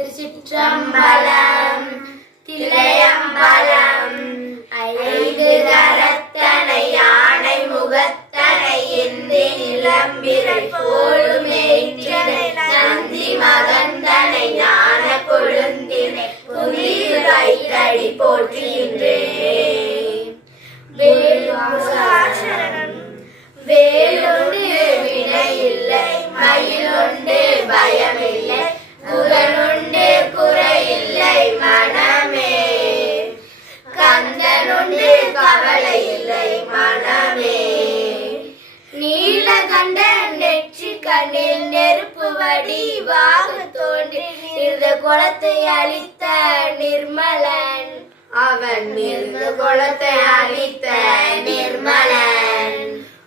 திருச்சிற்றம்பலம் தில்லையம்பலம் ஐந்து தரத்தனை யானை முகத்தனை இந்தி நிலம்பிரை போலும் நந்தி மகந்தனை ஞான கொழுந்தினை புதிரை தடி போற்றுகின்றேன் வேலுமுகாசரணம் வேலுண்டு வினை இல்லை மயிலுண்டு கண்ணில் நெருப்பு வடிவாக தோன்றி இந்த குளத்தை அழித்த நிர்மலன். அவன் மிருந்த குளத்தை அழித்த நிர்மலன்.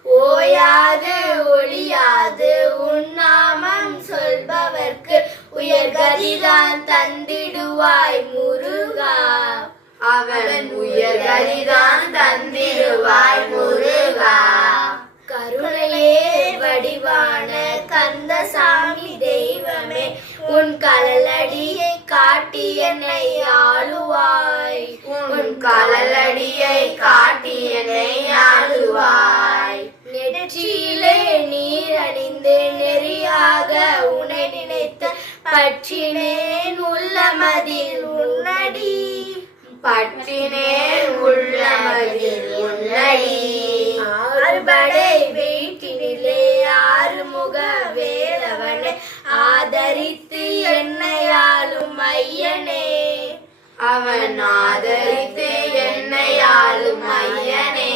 ஓயாது ஒளியாது உன்னாமம் சொல்பவர்க்கு உயர்கதிதான் தந்திடுவாய் முருகா. அவன் உயர்கதிதான் என்னை ஆளுவாய். உன் கலலடியை காட்டி என்னை ஆளுவாய். நெற்றியிலே நீர் அணிந்து நெறியாக உனை நினைத்த பற்றினேன் உள்ளமதில் உன்னடி. பற்றினேன் உள்ளமதில் உன்னடி. ஆறுபடை அவன் ஆதரித்து என்னையாளும் ஐயனே.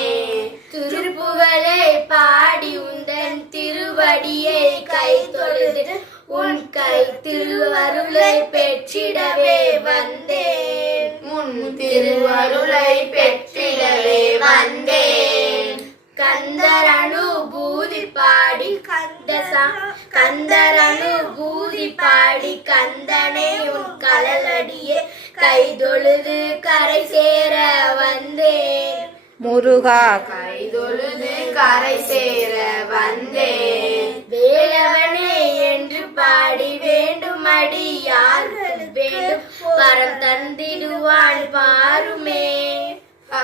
திருப்புகழை பாடி உந்தன் திருவடியை கை தொழுது உன் கை திருவருளை பெற்றிடவே வந்தேன். உன் திருவருளை பெற்றிடவே வந்தேன். கந்தரனுபூதி பாடி கந்தசா கந்தரனுபூதி பாடி கந்தனை உன் கலலடியே கைதொழுது கரை சேர வந்தேன். முருகா கைதொழுது கரை சேர வந்தேன். வேலவனே என்று பாடி வேண்டுமடி யார்கள் வேண்டும். வரம் தந்திடுவான் பாருமே.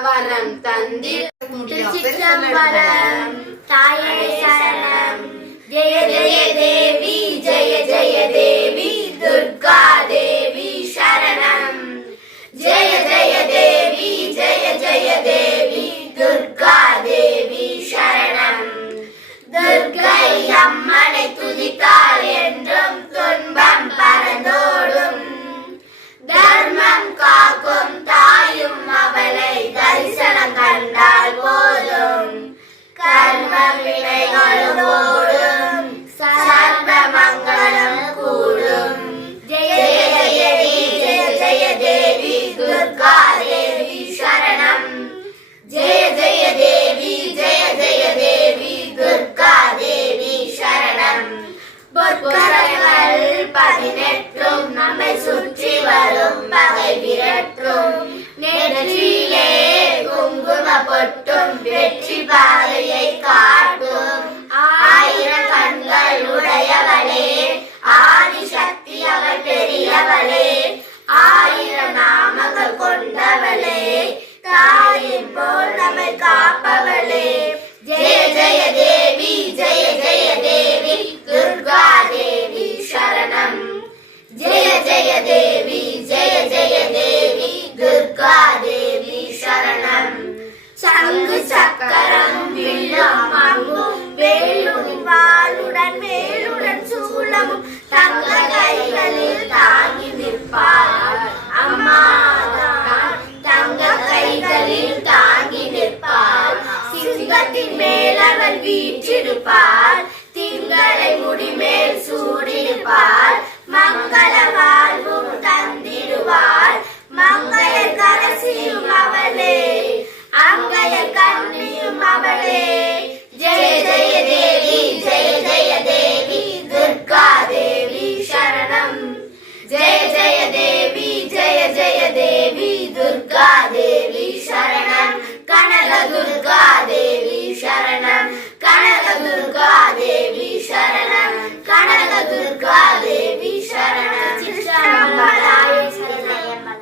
வரம் தந்தி திருச்சிற்றம்பலம் தாயே சரணம். ஜெய Bye. வீற்றிருப்பார் திங்களை முடிமேல் சூடிருப்பார் மங்கள வாழ்வும் தந்திடுவார். மங்கள கரசியும் அவளே. அங்கய கண்ணியும் அவளே. ஜெய ஜெய தேவி ஜெய ஜெய தேவி துர்கா தேவி சரணம். ஜெய ஜெய தேவி ஜெய ஜெய தேவி துர்கா தேவி சரணம். கனக துர்கா தேவி சரணம்.